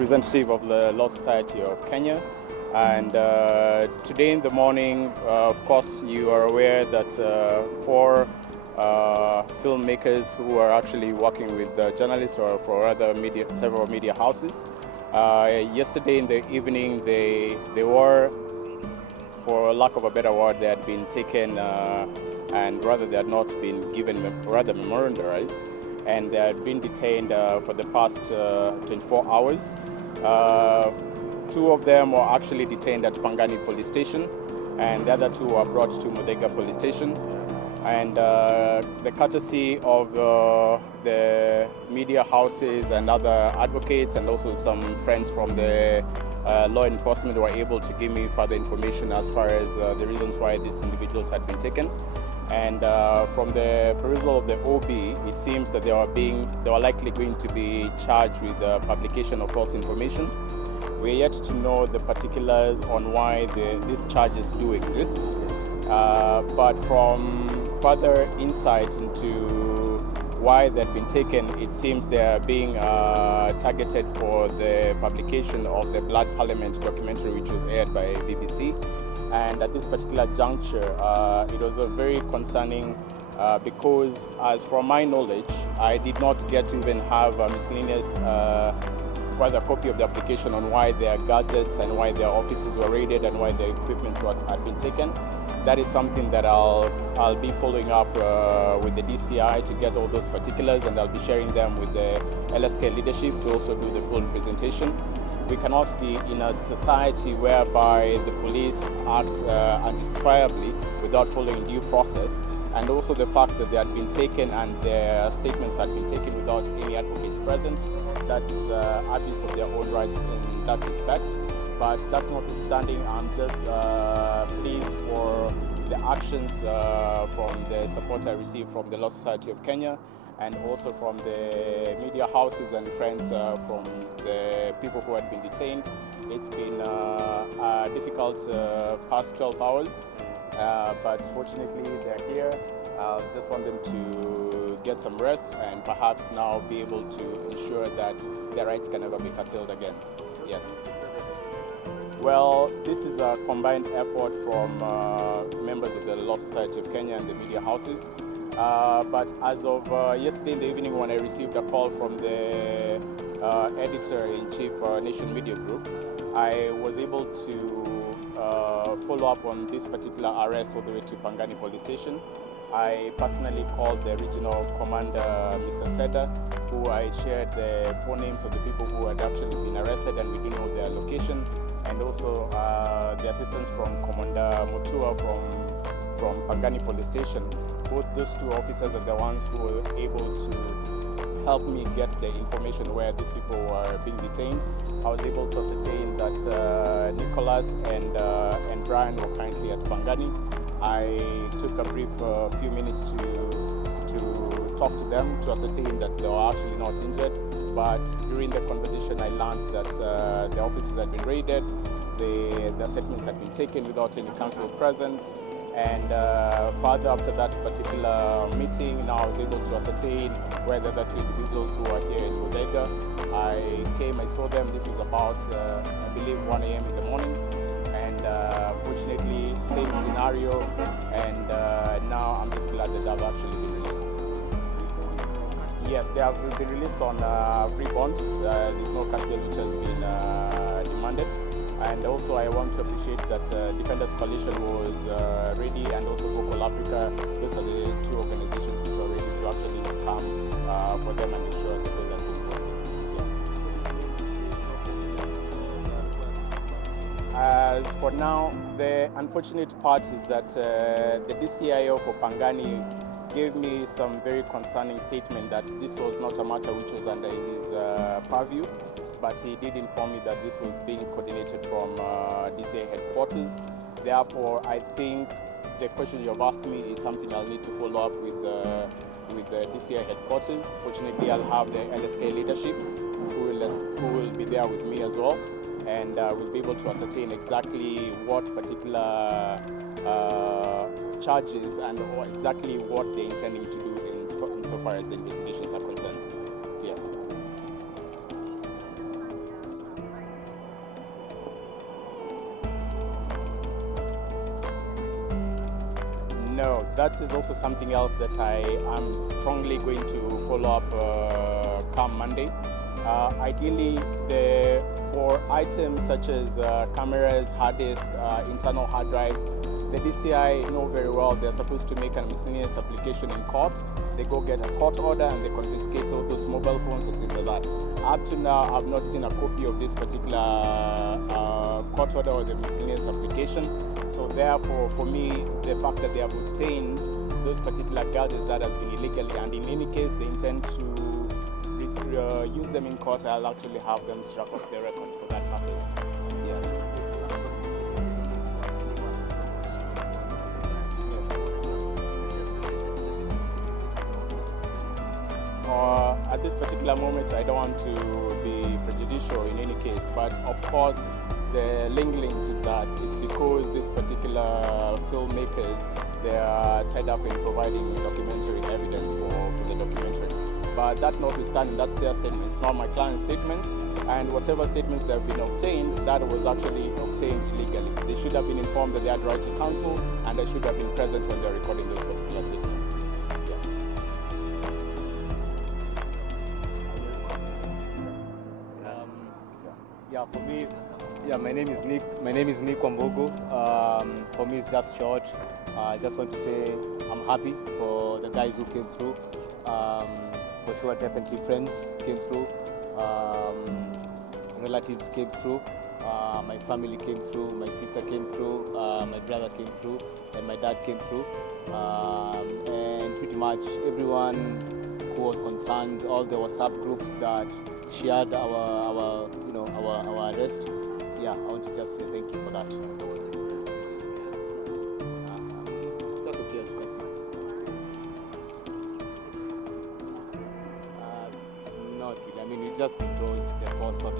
representative of the Law Society of Kenya, and today in the morning, of course, you are aware that four filmmakers who are actually working with journalists or for other media, several media houses. Yesterday in the evening, they were, for lack of a better word, they had been taken, and rather they had not been given, rather memorialized, and they had been detained for the past 24 hours. Two of them were actually detained at Pangani police station, and the other two were brought to Muthaiga police station. And the courtesy of the media houses and other advocates and also some friends from the law enforcement were able to give me further information as far as the reasons why these individuals had been taken. And from the perusal of the OB, it seems that they were likely going to be charged with the publication of false information. We're yet to know the particulars on why these charges do exist. But from further insight into why they've been taken, it seems they're being targeted for the publication of the Blood Parliament documentary, which was aired by BBC. And at this particular juncture, it was a very concerning because, as from my knowledge, I did not get to even have a miscellaneous further copy of the application on why their gadgets and why their offices were raided and why their equipment had been taken. That is something that I'll be following up with the DCI to get all those particulars, and I'll be sharing them with the LSK leadership to also do the full presentation. We cannot be in a society whereby the police act unjustifiably without following due process, and also the fact that they had been taken and their statements had been taken without any advocates present. That's abuse of their own rights in that respect. But that notwithstanding, I'm just pleased for the actions from the support I received from the Law Society of Kenya, and also from the media houses and friends from the people who had been detained. It's been a difficult past 12 hours, but fortunately they're here. I just want them to get some rest and perhaps now be able to ensure that their rights can never be curtailed again. Yes. Well, this is a combined effort from members of the Law Society of Kenya and the media houses. But as of yesterday in the evening, when I received a call from the editor-in-chief Nation Media Group, I was able to follow up on this particular arrest all the way to Pangani police station. I personally called the regional commander, Mr. Seda, who I shared the phone names of the people who had actually been arrested, and we do know their location, and also the assistance from Commander Mutua from Pangani police station. Both those two officers are the ones who were able to help me get the information where these people were being detained. I was able to ascertain that Nicholas and Brian were currently at Pangani. I took a brief few minutes to talk to them to ascertain that they were actually not injured. But during the conversation, I learned that the offices had been raided, the statements had been taken without any counsel present. And further after that particular meeting, now I was able to ascertain whether the two individuals who are here in Muthaiga. I came, I saw them. This was about, I believe, 1 a.m. in the morning. And fortunately, same scenario. And now I'm just glad that they've actually been released. Yes, they have been released on free bond. There's no capital which has been demanded. And also I want to appreciate that Defenders Coalition was ready, and also Vocal Africa. Those are the two organizations which are ready to actually come for them and ensure that they are doing this. Yes. As for now, the unfortunate part is that the DCIO for Pangani gave me some very concerning statement that this was not a matter which was under his purview. But he did inform me that this was being coordinated from DCI headquarters. Therefore, I think the question you have asked me is something I'll need to follow up with the DCI headquarters. Fortunately, I'll have the LSK leadership who will be there with me as well, and we'll be able to ascertain exactly what particular charges and or exactly what they're intending to do insofar as the investigations are concerned. Yes. No, that is also something else that I am strongly going to follow up come Monday. Ideally, for items such as cameras, hard disk, internal hard drives, the DCI know very well they're supposed to make a miscellaneous application in court. They go get a court order and they confiscate all those mobile phones and things like that. Up to now, I've not seen a copy of this particular court order or the miscellaneous application. So therefore, for me, the fact that they have obtained those particular gadgets that has been illegally, and in any case they intend to use them in court, I'll actually have them struck off the record for that purpose. Yes. At this particular moment, I don't want to be prejudicial in any case, but of course, the links is that it's because these particular filmmakers, they are tied up in providing documentary evidence for the documentary. But that notwithstanding, that's their statements, not my client's statements. And whatever statements that have been obtained, that was actually obtained illegally. They should have been informed that they had right to counsel, and they should have been present when they're recording those particular statements. Yes. Yeah, for me, my name is Nick Wambogo. For me, it's just short. I just want to say I'm happy for the guys who came through. For sure, definitely friends came through. Relatives came through. My family came through. My sister came through. My brother came through, and my dad came through. And pretty much everyone who was concerned, all the WhatsApp groups that shared our arrest. Yeah, I want to just say thank you for that. That's okay, as you can see. Not really. I mean, we just don't the first public